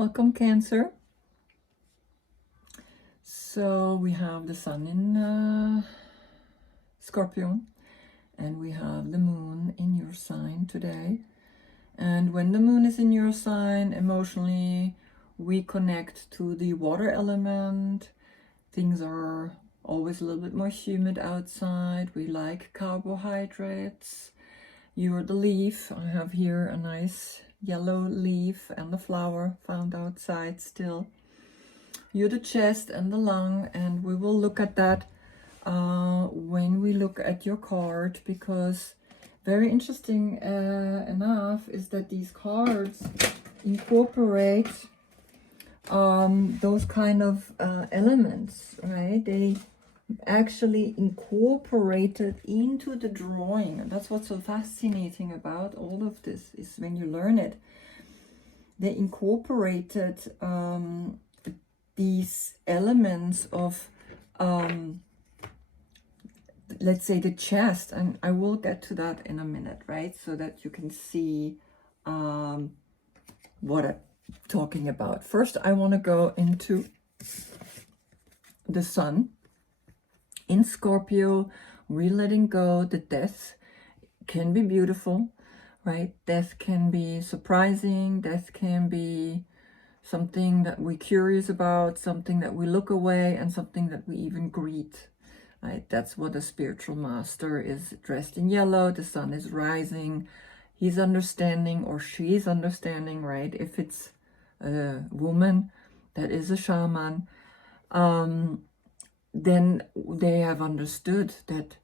Welcome, Cancer. So we have the sun in Scorpio, and we have the moon in your sign today. And when the moon is in your sign, emotionally, we connect to the water element. Things are always a little bit more humid outside. We like carbohydrates. You're the leaf. I have here a nice yellow leaf and the flower found outside still. You're the chest and the lung, and we will look at that when we look at your card, because very interesting enough is that these cards incorporate those kind of elements, right? They actually incorporated into the drawing, and that's what's so fascinating about all of this, is when you learn it, they incorporated these elements of let's say the chest, and I will get to that in a minute, right? So that you can see what I'm talking about. First, I want to go into the sun in Scorpio. We're letting go. The death can be beautiful, right? Death can be surprising. Death can be something that we're curious about, something that we look away, and something that we even greet, right? That's what a spiritual master is, dressed in yellow. The sun is rising. He's understanding, or she's understanding, right? If it's a woman that is a shaman, then they have understood that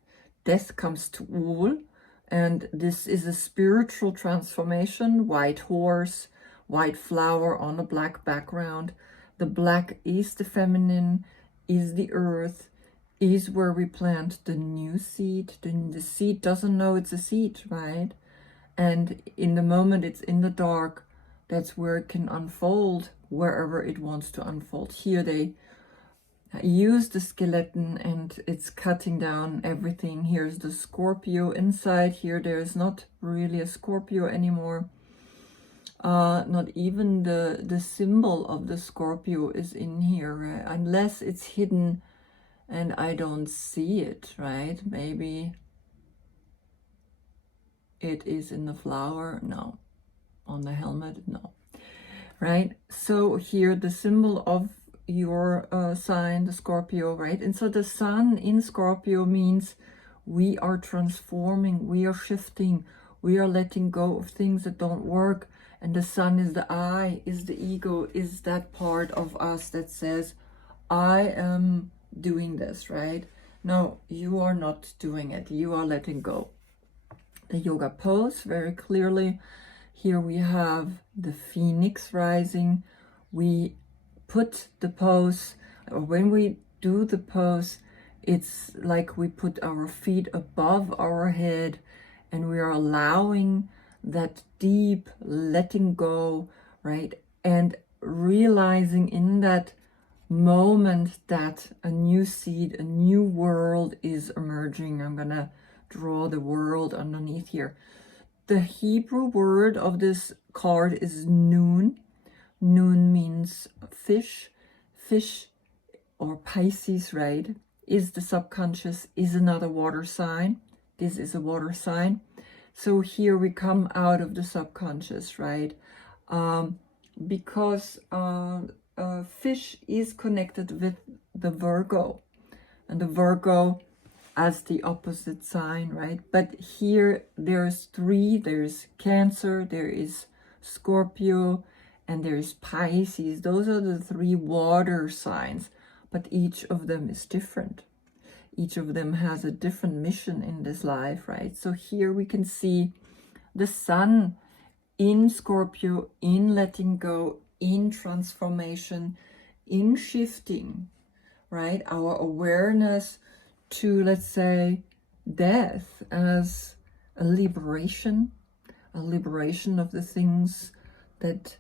death comes to all, and this is a spiritual transformation. White horse, white flower on a black background. The black is the feminine, is the earth, is where we plant the new seed. The seed doesn't know it's a seed, right? And in the moment it's in the dark, that's where it can unfold wherever it wants to unfold. Here they use the skeleton and it's cutting down everything. Here's the Scorpio inside. Here there's not really a Scorpio anymore. Not even the symbol of the Scorpio is in here, right? Unless it's hidden and I don't see it, right? Maybe it is in the flower. No. On the helmet. No. Right? So here the symbol of your sign, the Scorpio, right? And so the sun in Scorpio means we are transforming, we are shifting, we are letting go of things that don't work. And the sun is the I, is the ego, is that part of us that says, I am doing this, right? No, you are not doing it. You are letting go. The yoga pose, very clearly. Here we have the phoenix rising. We put the pose, or when we do the pose, it's like we put our feet above our head and we are allowing that deep letting go, right? And realizing in that moment that a new seed, a new world is emerging. I'm gonna draw the world underneath here. The Hebrew word of this card is noon. Noon means fish. Fish, or Pisces, right, is the subconscious, is another water sign. This is a water sign. So here we come out of the subconscious, right? Because fish is connected with the Virgo. And the Virgo as the opposite sign, right? But here there's three. There's Cancer, there is Scorpio, and there is Pisces. Those are the three water signs, but each of them is different. Each of them has a different mission in this life, right? So here we can see the sun in Scorpio, in letting go, in transformation, in shifting, right? Our awareness to, let's say, death as a liberation of the things that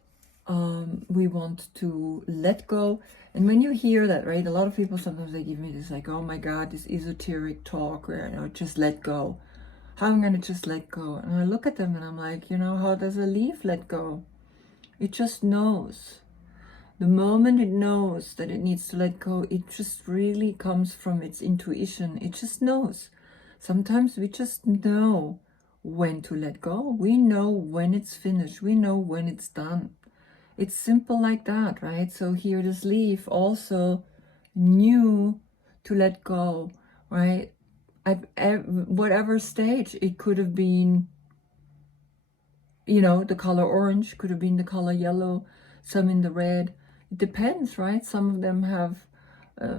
we want to let go. And when you hear that, right, a lot of people sometimes they give me this like, oh my God, this esoteric talk where, you know, just let go. How am I going to just let go? And I look at them and I'm like, you know, how does a leaf let go? It just knows. The moment it knows that it needs to let go, it just really comes from its intuition. It just knows. Sometimes we just know when to let go. We know when it's finished. We know when it's done. It's simple like that, right? So here this leaf also knew to let go, right? At whatever stage, it could have been, you know, the color orange, could have been the color yellow, some in the red. It depends, right? Some of them have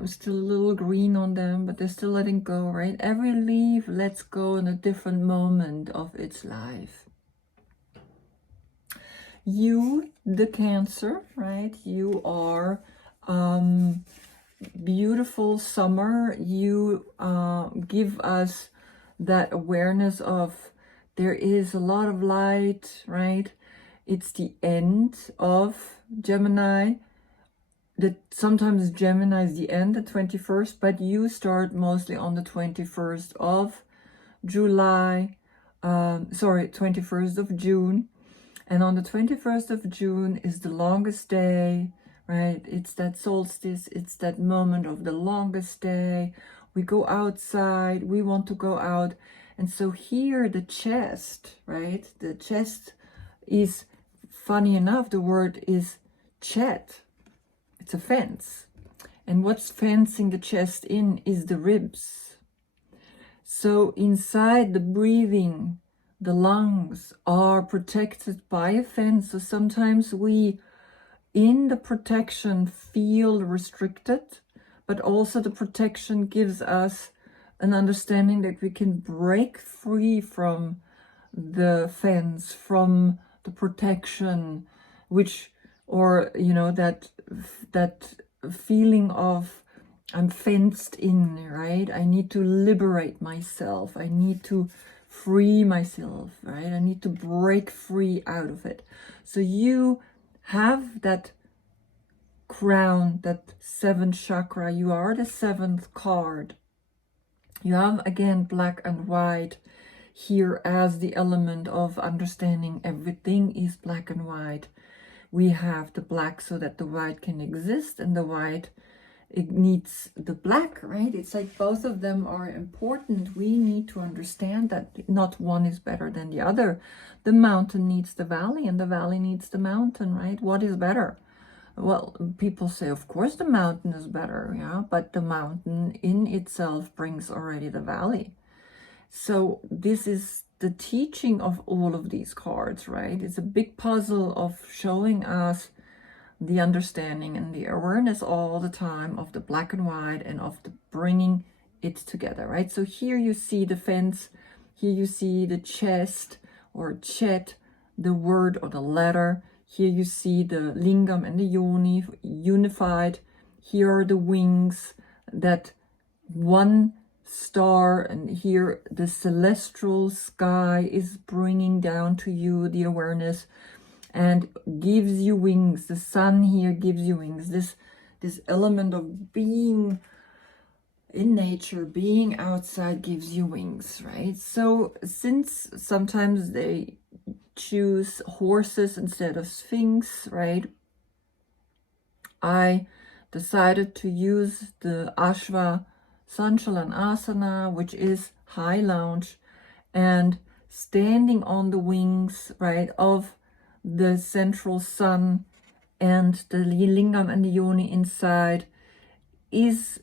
still a little green on them, but they're still letting go, right? Every leaf lets go in a different moment of its life. You, the Cancer, right? You are beautiful summer. You give us that awareness of there is a lot of light, right? It's the end of Gemini. Sometimes Gemini is the end, the 21st, but you start mostly on the 21st of July, 21st of June. And on the 21st of June is the longest day, right? It's that solstice. It's that moment of the longest day. We go outside. We want to go out. And so here the chest, right? The chest is, funny enough, the word is chet. It's a fence. And what's fencing the chest in is the ribs. So inside the breathing, the lungs are protected by a fence. So sometimes we, in the protection, feel restricted, but also the protection gives us an understanding that we can break free from the fence, from the protection, which, or, you know, that feeling of I'm fenced in, right? I need to liberate myself. I need to free myself, right? I need to break free out of it. So you have that crown, that seventh chakra. You are the seventh card. You have, again, black and white here as the element of understanding everything is black and white. We have the black so that the white can exist, and the white, it needs the black, right? It's like both of them are important. We need to understand that not one is better than the other. The mountain needs the valley, and the valley needs the mountain, right? What is better? Well, people say, of course, the mountain is better, yeah, but the mountain in itself brings already the valley. So this is the teaching of all of these cards, right? It's a big puzzle of showing us the understanding and the awareness all the time of the black and white and of the bringing it together, right? So here you see the fence, here you see the chest or chet, the word or the letter. Here you see the lingam and the yoni unified. Here are the wings, that one star, and here the celestial sky is bringing down to you the awareness and gives you wings. The sun here gives you wings. This element of being in nature, being outside, gives you wings, right? So since sometimes they choose horses instead of sphinx, right, I decided to use the Ashva Sanchalanasana, which is high lounge, and standing on the wings, right, of the central sun and the lingam and the yoni inside is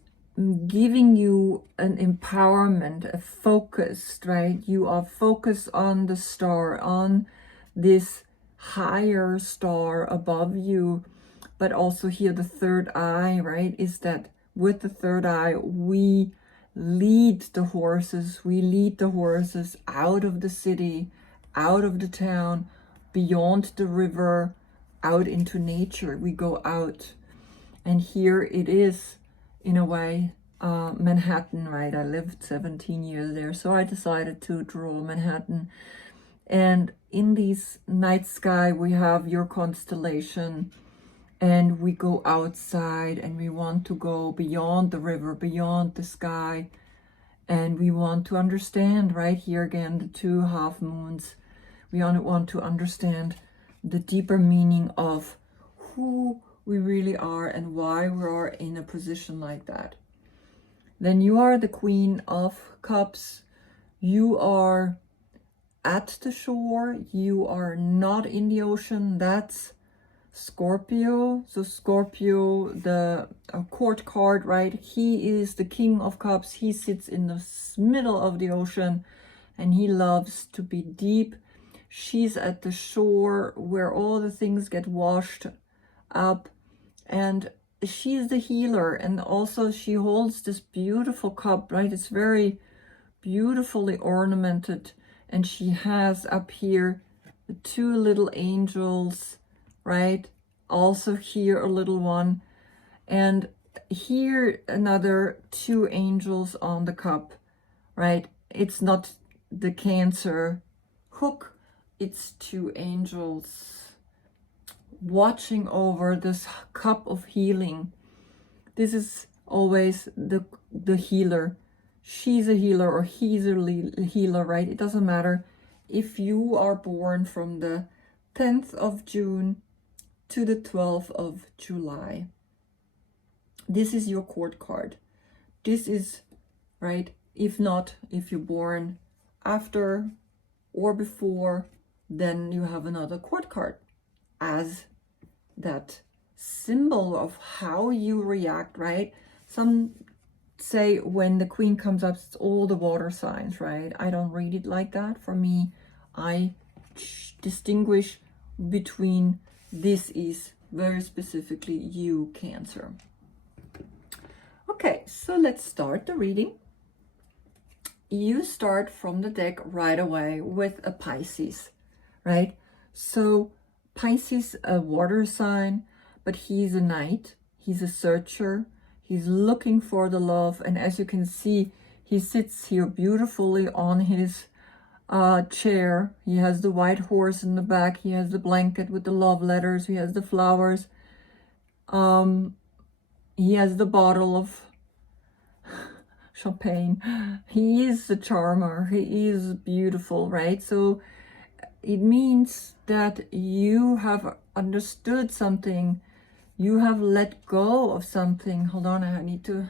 giving you an empowerment, a focus, right? You are focused on the star, on this higher star above you. But also here the third eye, right, is that with the third eye we lead the horses. We lead the horses out of the city, out of the town, beyond the river, out into nature. We go out, and here it is, in a way, Manhattan, right? I lived 17 years there, so I decided to draw Manhattan. And in this night sky we have your constellation, and we go outside and we want to go beyond the river, beyond the sky, and we want to understand, right here again, the two half moons. We want to understand the deeper meaning of who we really are and why we are in a position like that. Then you are the Queen of Cups. You are at the shore. You are not in the ocean. That's Scorpio. So Scorpio, the court card, right? He is the King of Cups. He sits in the middle of the ocean and he loves to be deep. She's at the shore where all the things get washed up, and she's the healer. And also she holds this beautiful cup, right? It's very beautifully ornamented, and she has up here the two little angels, right? Also here a little one, and here another two angels on the cup, right? It's not the Cancer hook, it's two angels watching over this cup of healing. This is always the healer. She's a healer or he's a healer, right? It doesn't matter if you are born from the 10th of June to the 12th of July. This is your court card. This is, right? If not, if you're born after or before, then you have another court card as that symbol of how you react, right? Some say when the Queen comes up, it's all the water signs, right? I don't read it like that. For me, I distinguish between this is very specifically you, Cancer. Okay, so let's start the reading. You start from the deck right away with a Pisces, right? So Pisces, a water sign, but he's a knight. He's a searcher. He's looking for the love. And as you can see, he sits here beautifully on his chair. He has the white horse in the back. He has the blanket with the love letters. He has the flowers. He has the bottle of champagne. He is a charmer. He is beautiful, right? So it means that you have understood something. You have let go of something. Hold on, I need to...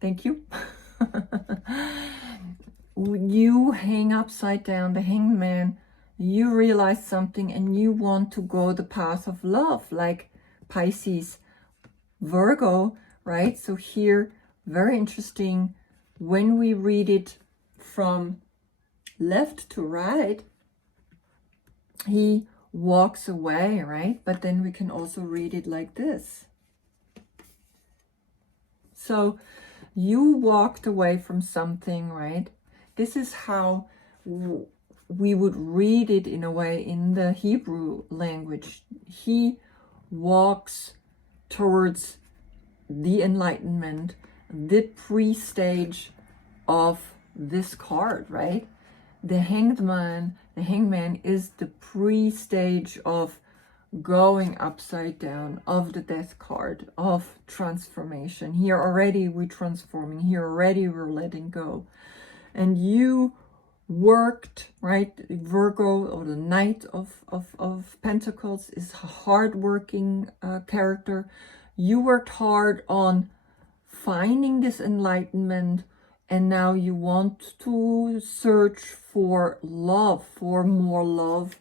Thank you. You hang upside down, the hanged man. You realize something and you want to go the path of love, like Pisces, Virgo, right? So here, very interesting. When we read it from left to right, he walks away, right? But then we can also read it like this. So you walked away from something, right? This is how we would read it in a way in the Hebrew language. He walks towards the enlightenment, the pre-stage of this card, right? The hanged man is the pre-stage of going upside down, of the death card, of transformation. Here already we're transforming, here already we're letting go. And you worked, right? Virgo, or the Knight of Pentacles, is a hard-working character. You worked hard on finding this enlightenment, and now you want to search for love, for more love,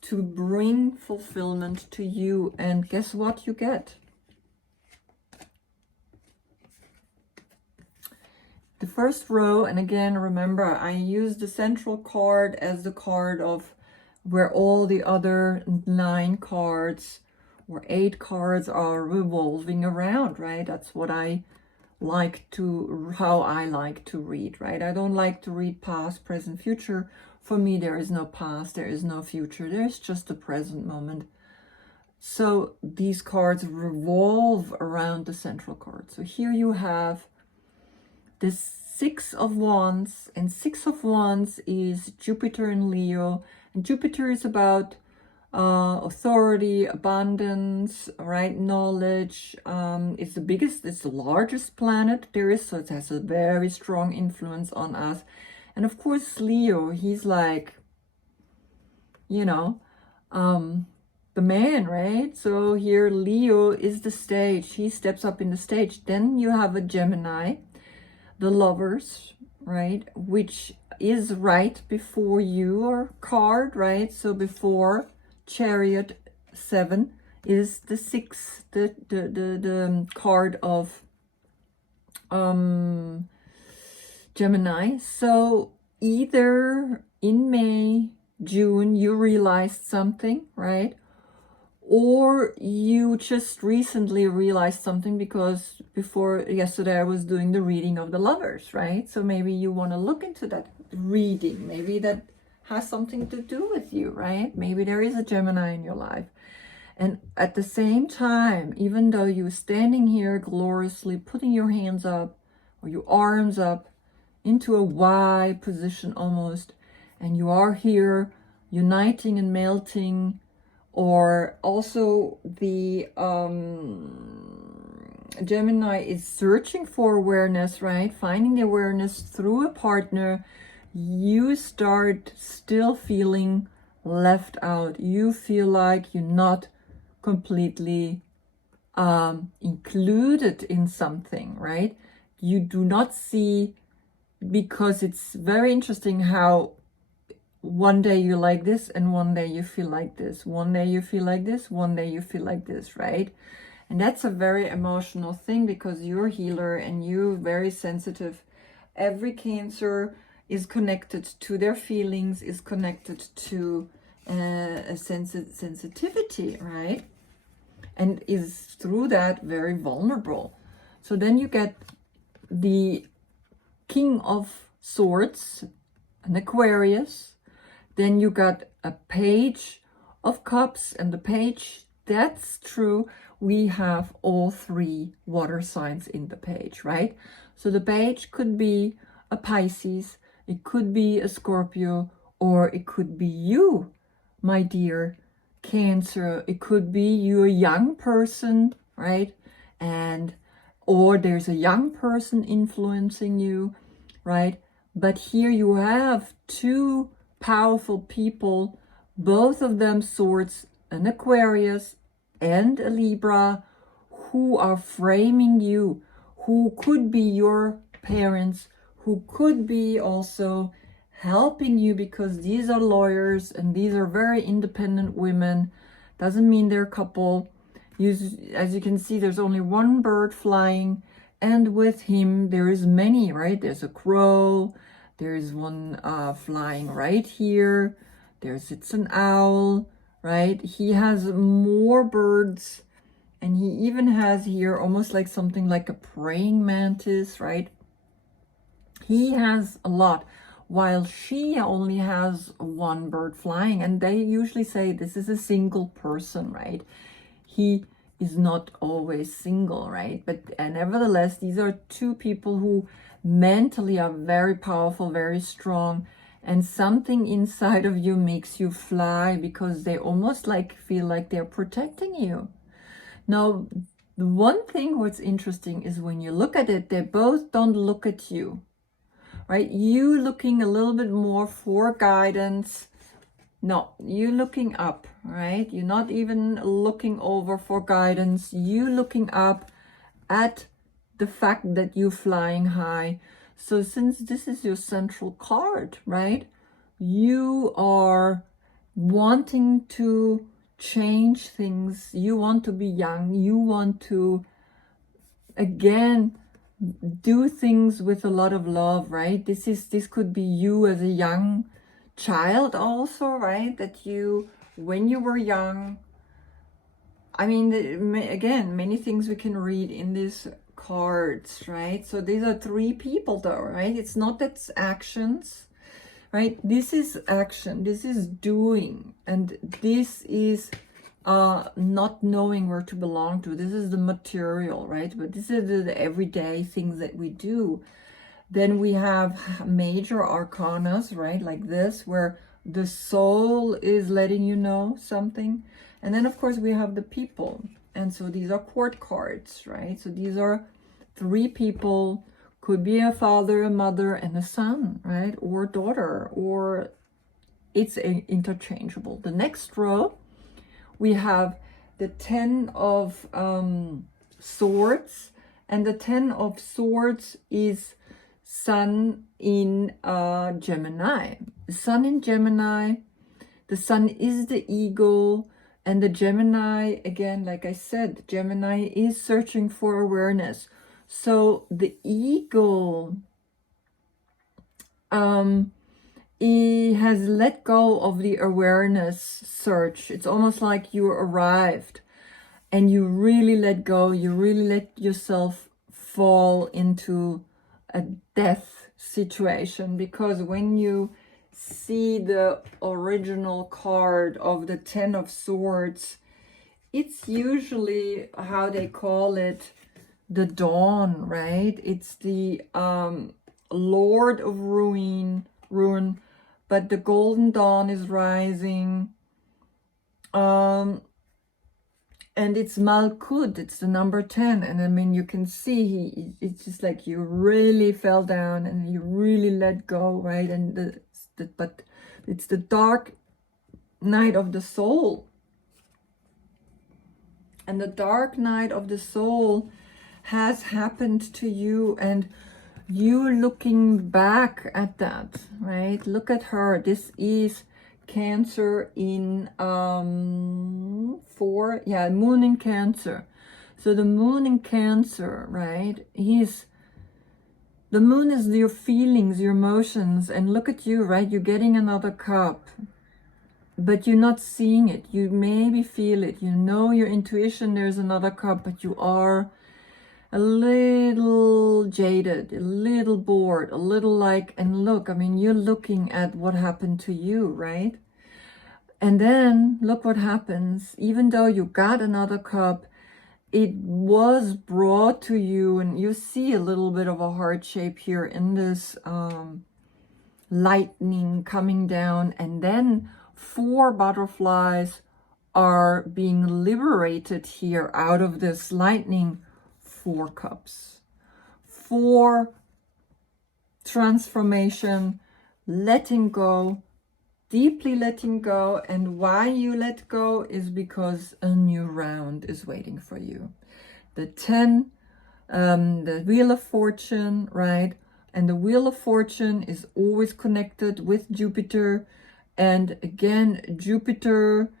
to bring fulfillment to you. And guess what you get? The first row, and again, remember, I use the central card as the card of where all the other 9 cards or 8 cards are revolving around, right? That's what I like to, how I like to read, right? I don't like to read past, present, future. For me, there is no past, there is no future. There's just the present moment. So these cards revolve around the central card. So here you have the 6 of Wands, and 6 of Wands is Jupiter in Leo, and Jupiter is about authority, abundance, right? Knowledge. It's the largest planet there is, so it has a very strong influence on us. And of course, Leo, he's like, you know, the man, right? So here Leo is the stage. He steps up in the stage. Then you have a Gemini, the Lovers, right? Which is right before your card, right? So before Chariot 7 is the 6, the card of Gemini. So either in May, June, you realized something, right? Or you just recently realized something, because before yesterday I was doing the reading of the Lovers, right? So maybe you want to look into that reading. Maybe that has something to do with you, right? Maybe there is a Gemini in your life. And at the same time, even though you're standing here gloriously putting your hands up or your arms up into a Y position almost, and you are here uniting and melting, or also the Gemini is searching for awareness, right? Finding the awareness through a partner. You start still feeling left out. You feel like you're not completely included in something, right? You do not see, because it's very interesting how one day you're like this and one day you feel like this. One day you feel like this, one day you feel like this, right? And that's a very emotional thing, because you're a healer and you're very sensitive. Every Cancer is connected to their feelings, is connected to a sensitivity, right? And is through that very vulnerable. So then you get the King of Swords, an Aquarius. Then you got a Page of Cups, and the Page, that's true. We have all 3 water signs in the Page, right? So the Page could be a Pisces, it could be a Scorpio, or it could be you, my dear Cancer. It could be you, a young person, right? And or there's a young person influencing you, right? But here you have 2 powerful people, both of them Swords, an Aquarius and a Libra, who are framing you, who could be your parents, who could be also helping you, because these are lawyers and these are very independent women. Doesn't mean they're a couple. As you can see, there's only one bird flying, and with him there is many, right? There's a crow, there's one flying right here, it's an owl, right? He has more birds, and he even has here almost like something like a praying mantis, right? He has a lot, while she only has one bird flying. And they usually say this is a single person, right? He is not always single, right? But nevertheless, these are 2 people who mentally are very powerful, very strong, and something inside of you makes you fly, because they almost like feel like they're protecting you. Now, the one thing what's interesting is when you look at it, they both don't look at you, right? You looking a little bit more for guidance. No, you looking up, right? You're not even looking over for guidance. You looking up at the fact that you're flying high. So since this is your central card, right? You are wanting to change things. You want to be young. You want to, again, do things with a lot of love, right? This could be you as a young child also, right? That you, when you were young, I mean, again, many things we can read in these cards, right? So these are 3 people though, right? It's not that's actions, right? This is action, this is doing, and this is not knowing where to belong to. This is the material, right? But this is the everyday things that we do. Then we have major arcanas, right? Like this, where the soul is letting you know something. And then of course we have the people. And so these are court cards, right? So these are 3 people, could be a father, a mother, and a son, right? Or daughter, or it's interchangeable. The next row, we have the 10 of swords, and the 10 of swords is Sun in Gemini. The Sun in Gemini, the Sun is the ego, and the Gemini, again, like I said, Gemini is searching for awareness. So the ego he has let go of the awareness search. It's almost like you arrived and you really let go. You really let yourself fall into a death situation, because when you see the original card of the 10 of swords, it's usually how they call it, the dawn, right? It's the Lord of ruin, but the golden dawn is rising. And it's Malkut, it's the number 10. And I mean, you can see it's just like you really fell down and you really let go, right? And but it's the dark night of the soul. And the dark night of the soul has happened to you, and you looking back at that, right? Look at her. This is Cancer in moon in Cancer. So the moon in Cancer, right? The moon is your feelings, your emotions, and look at you, right? You're getting another cup, but you're not seeing it. You maybe feel it. You know your intuition, there's another cup, but you are a little jaded, a little bored, a little like, and look, I mean, you're looking at what happened to you, right? And then look what happens. Even though you got another cup, it was brought to you, and you see a little bit of a heart shape here in this lightning coming down, and then 4 butterflies are being liberated here out of this lightning. 4 cups, 4 transformation, letting go, deeply letting go. And why you let go is because a new round is waiting for you. The 10, the Wheel of Fortune, right? And the Wheel of Fortune is always connected with Jupiter. And again, Jupiter,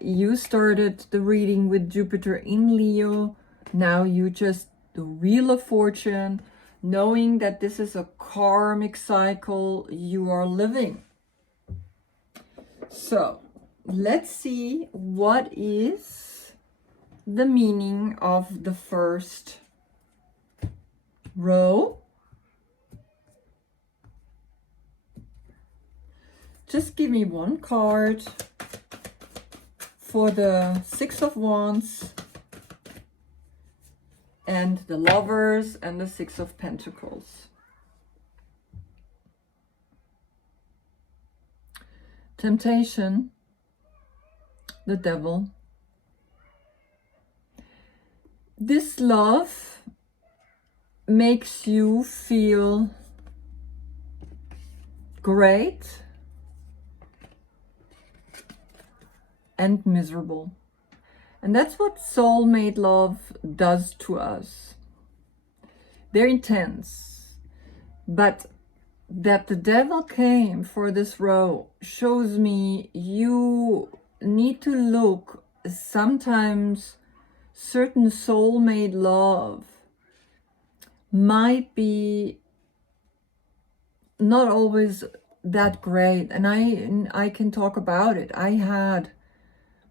you started the reading with Jupiter in Leo. Now you just, the Wheel of Fortune, knowing that this is a karmic cycle you are living. So let's see what is the meaning of the first row. Just give me one card for the 6 of Wands, and the Lovers, and the 6 of Pentacles. Temptation, the Devil. This love makes you feel great and miserable. And that's what soulmate love does to us. They're intense. But that the devil came for this row shows me you need to look. Sometimes certain soulmate love might be not always that great. And I can talk about it. I had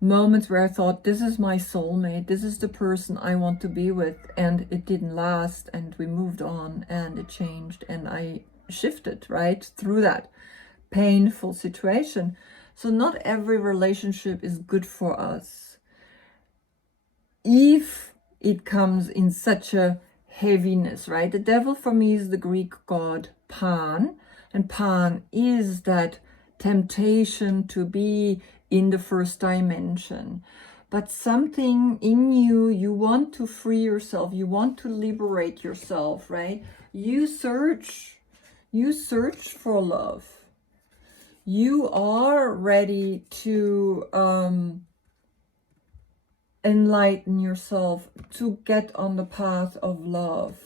moments where I thought, this is my soulmate, this is the person I want to be with, and it didn't last, and we moved on, and it changed, and I shifted right through that painful situation. So not every relationship is good for us if it comes in such a heaviness, right? The devil for me is the Greek god Pan, and Pan is that temptation to be in the first dimension. but something in you, you want to free yourself, you want to liberate yourself, right? You search for love. You are ready to enlighten yourself, to get on the path of love.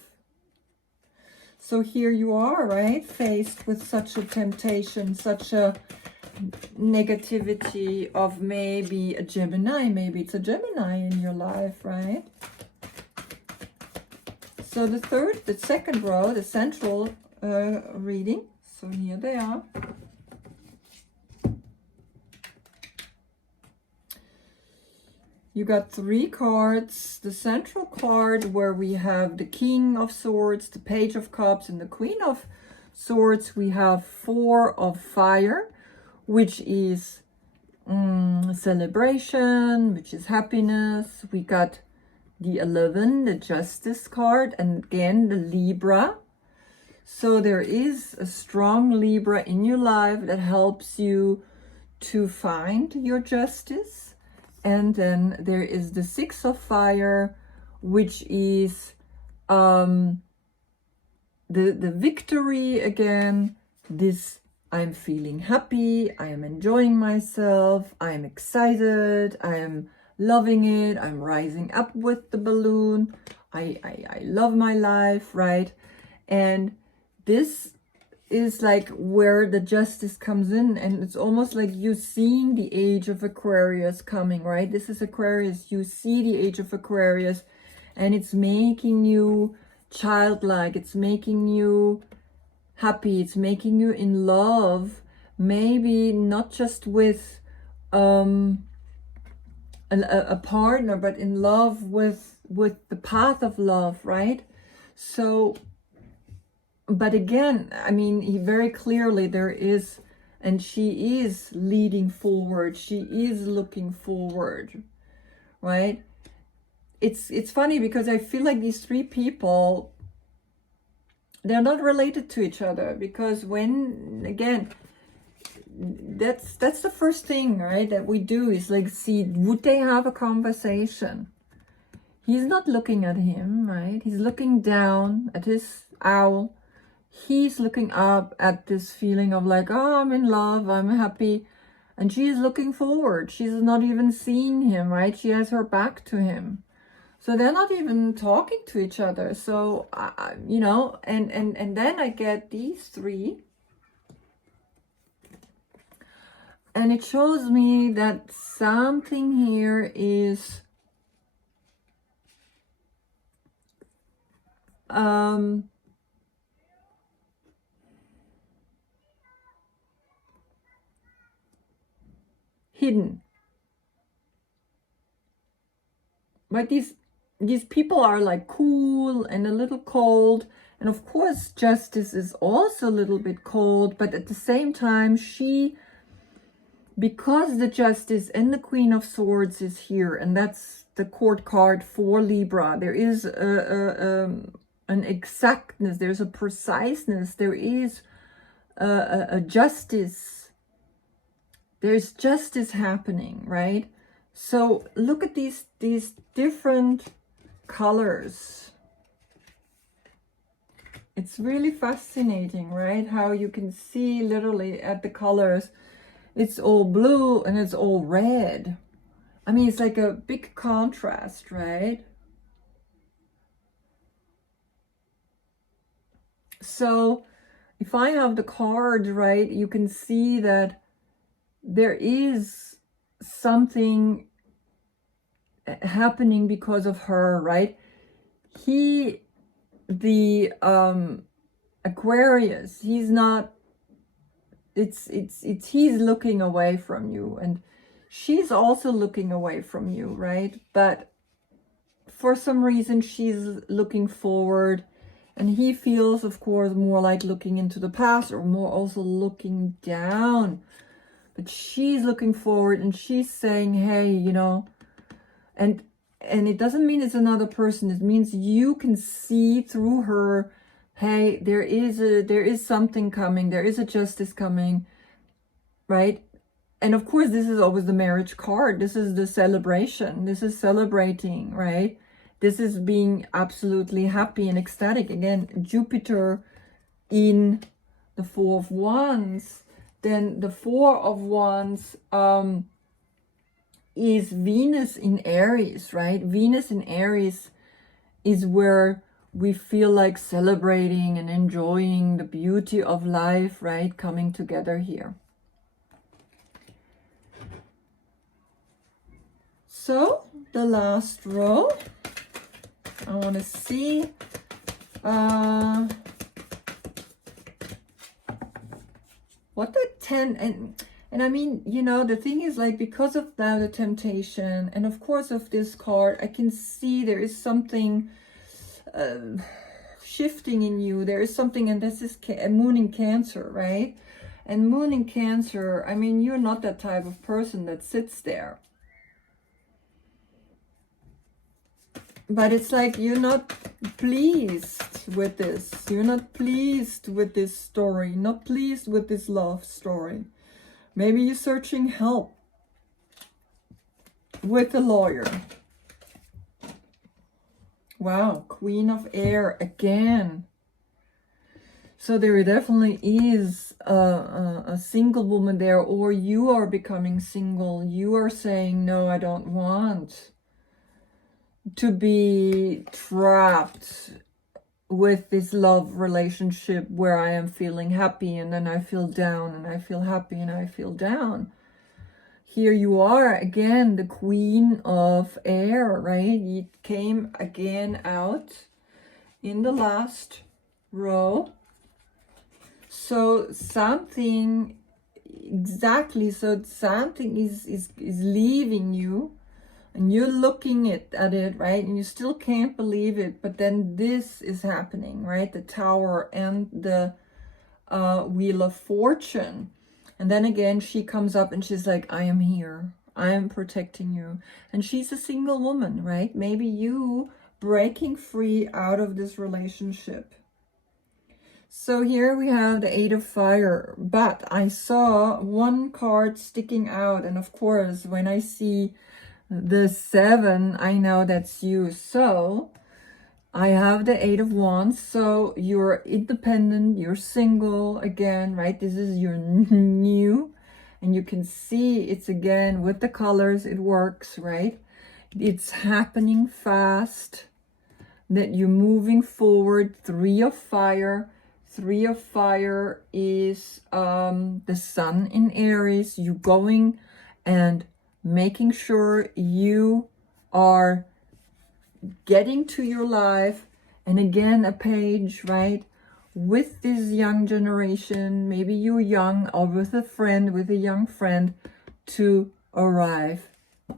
So here you are, right? Faced with such a temptation, such a negativity of maybe a Gemini. Maybe it's a Gemini in your life, right? So the second row, the central reading. So here they are. You got 3 cards. The central card where we have the King of Swords, the Page of Cups, and the Queen of Swords. We have 4 of Fire, which is celebration, which is happiness. We got the 11, the Justice card, and again the Libra. So there is a strong Libra in your life that helps you to find your justice. And then there is the 6 of Fire, which is the victory again. This, I'm feeling happy, I am enjoying myself, I am excited, I am loving it, I'm rising up with the balloon, I love my life, right? And this is like where the justice comes in, and it's almost like you seeing the age of Aquarius coming, right? This is Aquarius. You see the age of Aquarius, and it's making you childlike, it's making you happy, it's making you in love, maybe not just with a partner, but in love with the path of love, right? So but again, I mean, very clearly there is, and she is leading forward. She is looking forward, right? It's funny because I feel like these 3 people, they're not related to each other, because when, again, that's the first thing, right, that we do is like see, would they have a conversation? He's not looking at him, right? He's looking down at his owl. He's looking up at this feeling of like, oh, I'm in love, I'm happy. And she's looking forward. She's not even seeing him, right? She has her back to him. So they're not even talking to each other. So, you know, and then I get these 3. And it shows me that something here is hidden. But these people are like cool and a little cold. And of course, Justice is also a little bit cold. But at the same time, because the Justice and the Queen of Swords is here, and that's the court card for Libra, there is an exactness, there's a preciseness, there is a justice. There's justice happening, right? So look at these different colors. It's really fascinating, right? How you can see literally at the colors. It's all blue and it's all red. I mean, it's like a big contrast, right? So if I have the card, right, you can see that there is something happening because of her, right? The Aquarius, he's not, it's he's looking away from you, and she's also looking away from you, right? But for some reason she's looking forward, and he feels, of course, more like looking into the past, or more also looking down. But she's looking forward, and she's saying, hey, you know, and it doesn't mean it's another person. It means you can see through her, hey, there is something coming. There is a justice coming, right? And of course, this is always the marriage card. This is the celebration. This is celebrating, right? This is being absolutely happy and ecstatic. Again, Jupiter in the Four of Wands. Then the Four of Wands is Venus in Aries, right? Venus in Aries is where we feel like celebrating and enjoying the beauty of life, right? Coming together here. So the last row, I want to see what the 10, and I mean, you know, the thing is, like, because of now the temptation, and of course of this card, I can see there is something shifting in you. There is something, and this is Moon in Cancer, right? And Moon in Cancer, I mean, you're not that type of person that sits there. But it's like you're not pleased with this. You're not pleased with this story. Not pleased with this love story. Maybe you're searching help with a lawyer. Wow, Queen of Air again. So there definitely is a single woman there, or you are becoming single. You are saying, no, I don't want to be trapped with this love relationship where I am feeling happy and then I feel down and I feel happy and I feel down. Here you are again, the Queen of Air, right? It came again out in the last row. So something, exactly, so something is leaving you. And you're looking at it, right? And you still can't believe it. But then this is happening, right? The Tower and the Wheel of Fortune. And then again, she comes up and she's like, I am here. I am protecting you. And she's a single woman, right? Maybe you breaking free out of this relationship. So here we have the Eight of Fire. But I saw one card sticking out. And of course, when I see the 7, I know that's you. So I have the Eight of Wands. So you're independent, you're single again, right? This is your new, and you can see it's again with the colors, it works, right? It's happening fast, that you're moving forward. 3 of Fire. 3 of Fire is the Sun in Aries. You going and making sure you are getting to your life. And again, a Page, right? With this young generation, maybe you're young, or with a friend, with a young friend, to arrive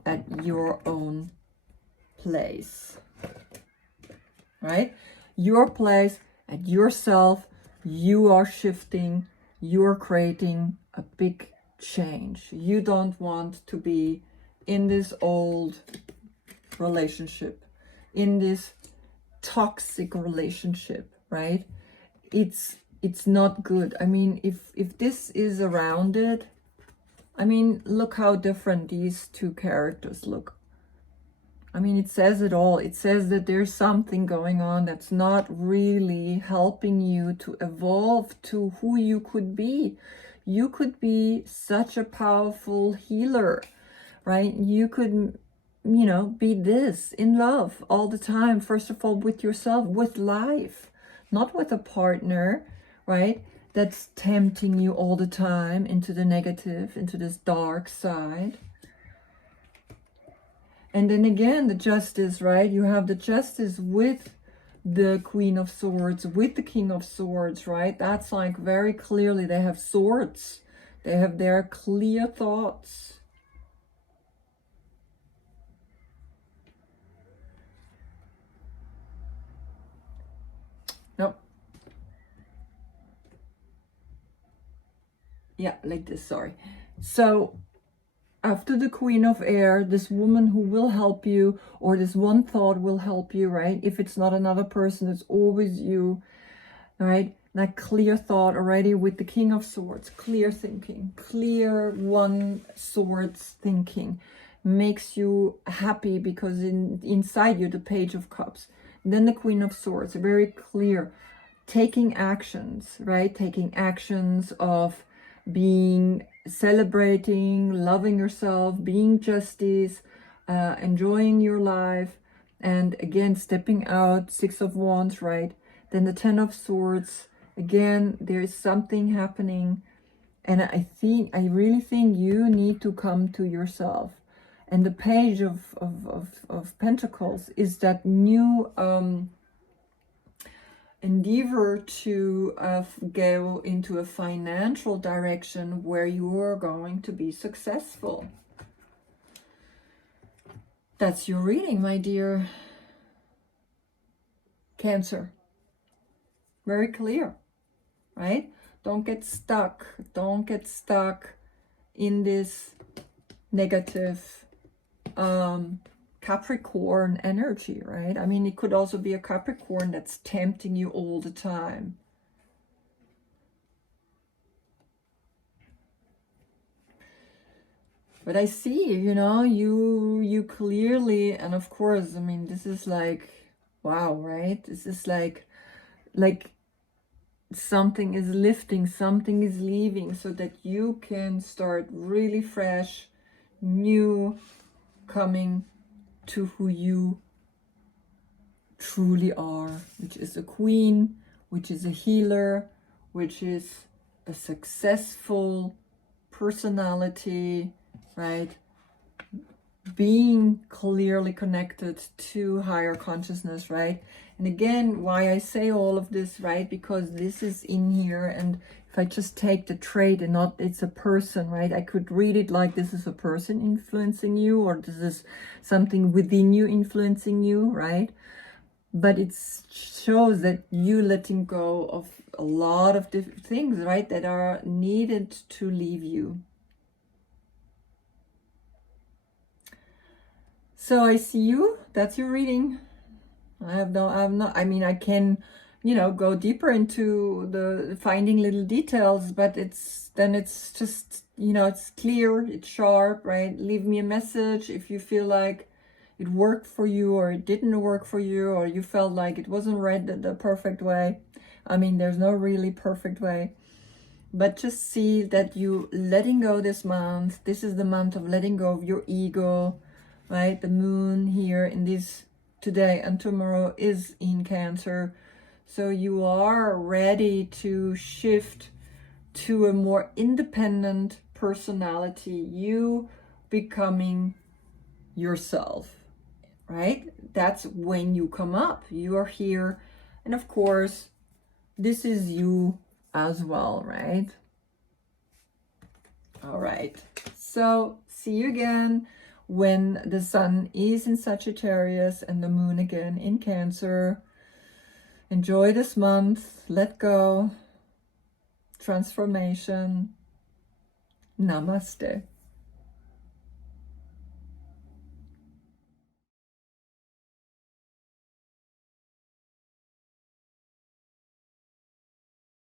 at your own place, right? Your place, at yourself. You are shifting, you're creating a big change. You don't want to be in this old relationship, in this toxic relationship, right? It's not good. I mean, if this is around it, I mean, look how different these two characters look. I mean, it says it all. It says that there's something going on that's not really helping you to evolve to who you could be. You could be such a powerful healer, right? You could, you know, be this in love all the time. First of all, with yourself, with life, not with a partner, right? That's tempting you all the time into the negative, into this dark side. And then again, the Justice, right? You have the Justice with the Queen of Swords, with the King of Swords, right? That's like very clearly they have swords. They have their clear thoughts. Nope. Yeah, like this, sorry. So after the Queen of Air, this woman who will help you, or this one thought will help you, right? If it's not another person, it's always you, right? that clear thought already with the King of Swords. Clear thinking, clear one swords thinking makes you happy, because inside you the Page of Cups, then the Queen of Swords, very clear, taking actions, right? Taking actions of being, celebrating, loving yourself, being justice, enjoying your life, and again stepping out. Six of Wands, right? Then the Ten of Swords, again there is something happening, and I really think you need to come to yourself. And the Page of Pentacles is that new endeavor to go into a financial direction where you are going to be successful. That's your reading, my dear Cancer. Very clear, right? Don't get stuck. Don't get stuck in this negative Capricorn energy, right? I mean, it could also be a Capricorn that's tempting you all the time. But I see, you know, you clearly, and of course, I mean, this is like, wow, right? This is like something is lifting, something is leaving, so that you can start really fresh, new, coming to who you truly are, which is a queen, which is a healer, which is a successful personality, right? Being clearly connected to higher consciousness, right? And again, why I say all of this, right? Because this is in here, and if I just take the trait and not it's a person, right? I could read it like this is a person influencing you, or this is something within you influencing you, right? But it shows that you letting go of a lot of different things, right? That are needed to leave you. So I see you. That's your reading. I mean, I can, you know, go deeper into the finding little details, but it's just, you know, it's clear, it's sharp, right? Leave me a message if you feel like it worked for you, or it didn't work for you, or you felt like it wasn't read the perfect way. I mean, there's no really perfect way, but just see that you letting go this month. This is the month of letting go of your ego, right? The moon here in this today and tomorrow is in Cancer. So you are ready to shift to a more independent personality, you becoming yourself, right? That's when you come up. You are here. And of course, this is you as well, right? All right. So see you again when the sun is in Sagittarius and the moon again in Cancer. Enjoy this month. Let go. Transformation. Namaste.